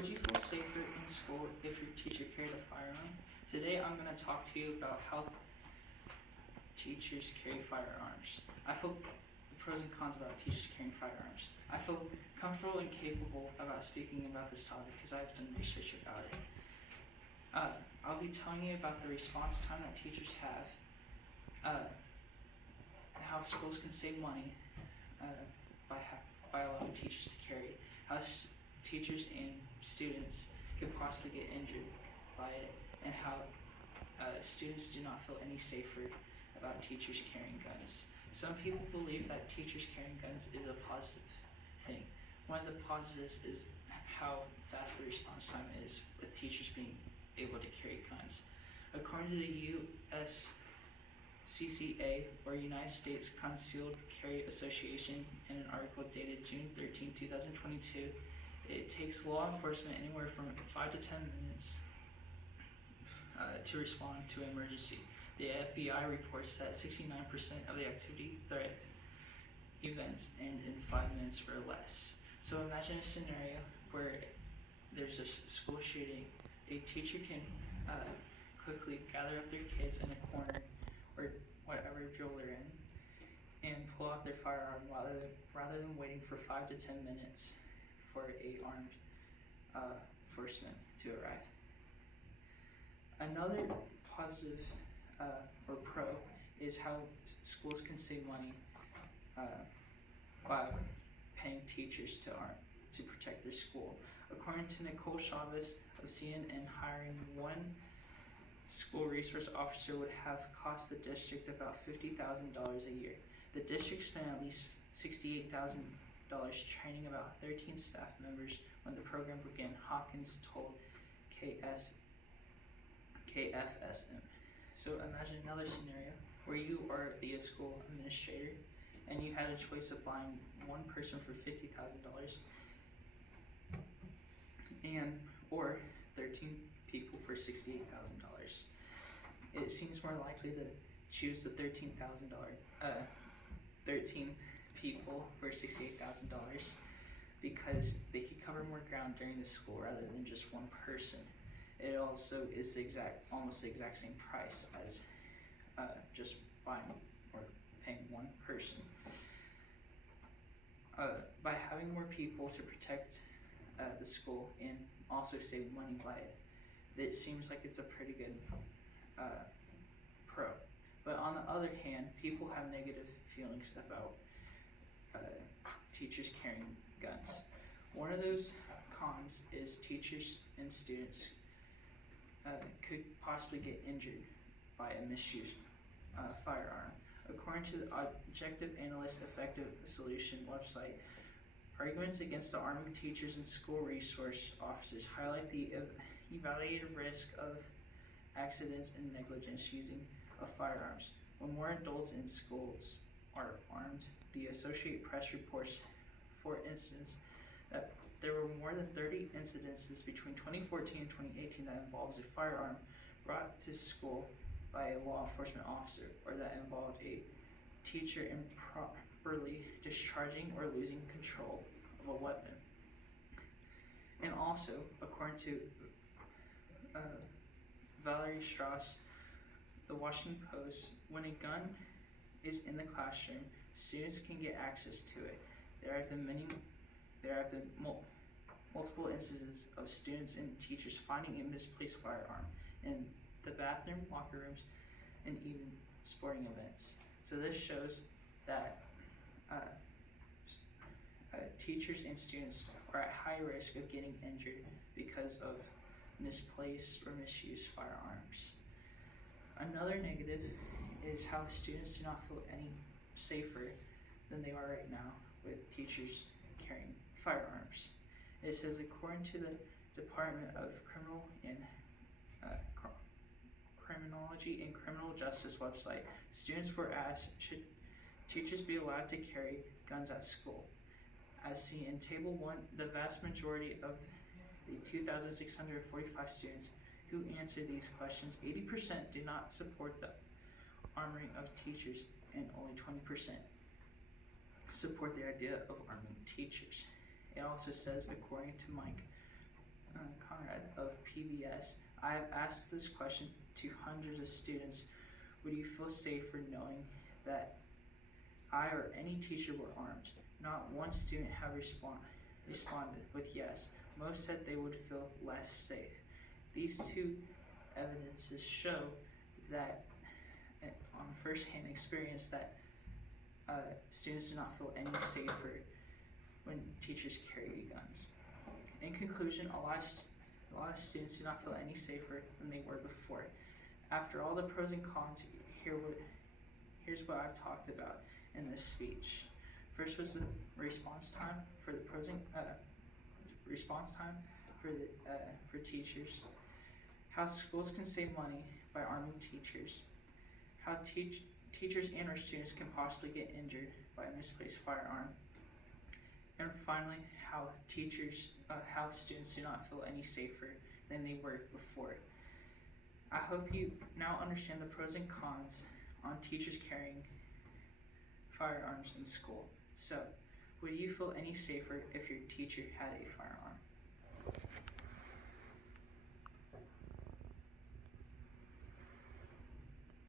Would you feel safer in school if your teacher carried a firearm? Today I'm going to talk to you about how teachers carry firearms. I feel the pros and cons about teachers carrying firearms. I feel comfortable and capable about speaking about this topic because I've done research about it. I'll be telling you about the response time that teachers have, how schools can save money by allowing teachers to carry, how teachers and students could possibly get injured by it, and how students do not feel any safer about teachers carrying guns. Some people believe that teachers carrying guns is a positive thing. One of the positives is how fast the response time is with teachers being able to carry guns. According to the USCCA, or United States Concealed Carry Association, in an article dated June 13, 2022, it takes law enforcement anywhere from 5 to 10 minutes to respond to an emergency. The FBI reports that 69% of the activity threat events end in 5 minutes or less. So imagine a scenario where there's a school shooting. A teacher can quickly gather up their kids in a corner or whatever drill they're in and pull out their firearm rather than waiting for 5 to 10 minutes for a armed enforcement to arrive. Another positive or pro is how schools can save money by paying teachers to protect their school. According to Nicole Chavez of CNN, hiring one school resource officer would have cost the district about $50,000 a year. The district spent at least $68,000 training about 13 staff members when the program began, Hopkins told KFSM. So imagine another scenario where you are the school administrator and you had a choice of buying one person for $50,000 or 13 people for $68,000. It seems more likely to choose the $13 people for $68,000 because they could cover more ground during the school rather than just one person. It also is almost the exact same price as just buying or paying one person. By having more people to protect the school and also save money by it, it seems like it's a pretty good pro. But on the other hand, people have negative feelings about teachers carrying guns. One of those cons is teachers and students could possibly get injured by a misused firearm. According to the Objective Analyst Effective Solution website, arguments against the arming teachers and school resource officers highlight the evaluated risk of accidents and negligence using of firearms. When more adults in schools are armed, the Associated Press reports, for instance, that there were more than 30 incidences between 2014 and 2018 that involves a firearm brought to school by a law enforcement officer, or that involved a teacher improperly discharging or losing control of a weapon. And also, according to Valerie Strauss, the Washington Post, when a gun is in the classroom, students can get access to it. There have been multiple instances of students and teachers finding a misplaced firearm in the bathroom, locker rooms, and even sporting events. So this shows that teachers and students are at high risk of getting injured because of misplaced or misused firearms. Another negative is how students do not feel any safer than they are right now with teachers carrying firearms. It says, according to the Department of Criminology and Criminal Justice website, students were asked, should teachers be allowed to carry guns at school? As seen in Table 1, the vast majority of the 2,645 students who answered these questions, 80% do not support the armoring of teachers, and only 20% support the idea of arming teachers. It also says, according to Mike Conrad of PBS. I have asked this question to hundreds of students. Would you feel safer knowing that I or any teacher were armed? Not one student had responded with yes. Most said they would feel less safe. These two evidences show that on first-hand experience that students do not feel any safer when teachers carry guns. In conclusion, a lot of students do not feel any safer than they were before. After all the pros and cons, here's what I've talked about in this speech. First was the response time for the for teachers. How schools can save money by arming teachers. How teachers and our students can possibly get injured by a misplaced firearm. And finally, how students do not feel any safer than they were before. I hope you now understand the pros and cons on teachers carrying firearms in school. So, would you feel any safer if your teacher had a firearm?